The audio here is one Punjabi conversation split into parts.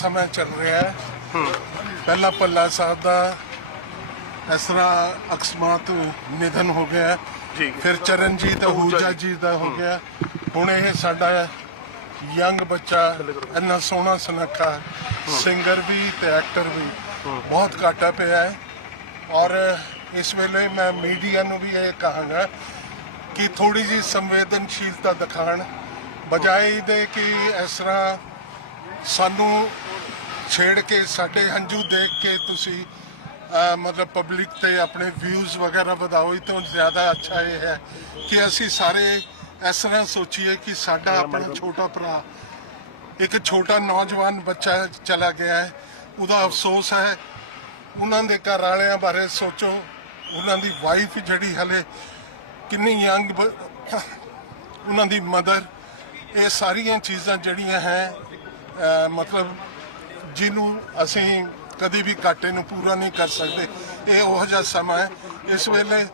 ਸਮਾਂ ਚੱਲ ਰਿਹਾ ਹੈ। ਪਹਿਲਾ ਪੱਲਾ ਸਾਹਿਬ ਦਾ ਇਸ ਤਰ੍ਹਾਂ ਅਕਸਮਾਤ ਨਿਧਨ ਹੋ ਗਿਆ ਜੀ। ਫਿਰ ਚਰਨਜੀਤ ਅਹੂਜਾ ਜੀ ਦਾ ਹੋ ਗਿਆ ਹੁਣ ਇਹ ਸਾਡਾ ਯੰਗ ਬੱਚਾ ਇੰਨਾ ਸੋਹਣਾ ਸੁਨੱਖਾ ਸਿੰਗਰ ਵੀ ਤੇ ਐਕਟਰ ਵੀ ਬਹੁਤ ਘਾਟਾ ਪਿਆ ਹੈ। ਔਰ ਇਸ ਵੇਲੇ ਮੈਂ ਮੀਡੀਆ ਨੂੰ ਵੀ ਇਹ ਕਹਾਂਗਾ ਕਿ ਥੋੜੀ ਜੀ ਸੰਵੇਦਨਸ਼ੀਲਤਾ ਦਿਖਾਣ। ਬਜਾਏ ਇਹਦੇ ਕਿ ਇਸ ਤਰ੍ਹਾਂ ਸਾਨੂੰ ਛੇੜ ਕੇ ਸਾਡੇ ਹੰਝੂ ਦੇਖ ਕੇ ਤੁਸੀਂ ਮਤਲਬ ਪਬਲਿਕ ਤੇ ਆਪਣੇ ਵਿਊਜ਼ ਵਗੈਰਾ ਵਧਾਓ ਇਹ ਤੋਂ ਜ਼ਿਆਦਾ ਅੱਛਾ ਇਹ ਹੈ ਕਿ ਅਸੀਂ ਸਾਰੇ ਇਸ ਤਰ੍ਹਾਂ ਸੋਚੀਏ ਕਿ ਸਾਡਾ ਆਪਣਾ ਛੋਟਾ ਭਰਾ ਇੱਕ ਛੋਟਾ ਨੌਜਵਾਨ ਬੱਚਾ ਚਲਾ ਗਿਆ ਹੈ। ਉਹਦਾ ਅਫਸੋਸ ਹੈ ਉਹਨਾਂ ਦੇ ਘਰ ਵਾਲਿਆਂ ਬਾਰੇ ਸੋਚੋ ਉਹਨਾਂ ਦੀ ਵਾਈਫ ਜਿਹੜੀ ਹਲੇ ਕਿੰਨੀ ਯੰਗ ਉਹਨਾਂ ਦੀ ਮਦਰ ਇਹ ਸਾਰੀਆਂ ਚੀਜ਼ਾਂ ਜਿਹੜੀਆਂ ਹੈ ਮਤਲਬ ਜਿਹਨੂੰ ਅਸੀਂ ਕਦੀ ਵੀ ਘਾਟੇ ਨੂੰ ਪੂਰਾ ਨਹੀਂ ਕਰ ਸਕਦੇ ਇਹ ਉਹ ਜਿਹਾ ਸਮਾਂ ਹੈ। ਇਸ ਵੇਲੇ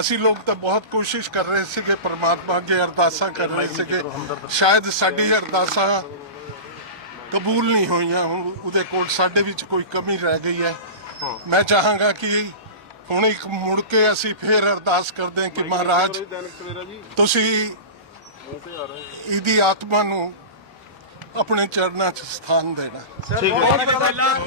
ਅਸੀਂ ਲੋਕ ਤਾਂ ਬਹੁਤ ਕੋਸ਼ਿਸ਼ ਕਰ ਰਹੇ ਸੀਗੇ ਪ੍ਰਮਾਤਮਾ ਅੱਗੇ ਅਰਦਾਸਾਂ ਕਰ ਰਹੇ ਸੀਗੇ। ਸ਼ਾਇਦ ਸਾਡੀ ਅਰਦਾਸਾਂ ਕਬੂਲ ਨਹੀਂ ਹੋਈਆਂ ਹੁਣ ਉਹਦੇ ਕੋਲ ਸਾਡੇ ਵਿੱਚ ਕੋਈ ਕਮੀ ਰਹਿ ਗਈ ਹੈ। ਮੈਂ ਚਾਹਾਂਗਾ ਕਿ ਹੁਣ ਇੱਕ ਮੁੜ ਕੇ ਅਸੀਂ ਫੇਰ ਅਰਦਾਸ ਕਰਦੇ ਹਾਂ ਕਿ ਮਹਾਰਾਜ ਤੁਸੀਂ ਇਹਦੀ ਆਤਮਾ ਨੂੰ ਆਪਣੇ ਚਰਨਾਂ 'ਚ ਸਥਾਨ ਦੇਣਾ। ਠੀਕ ਹੈ।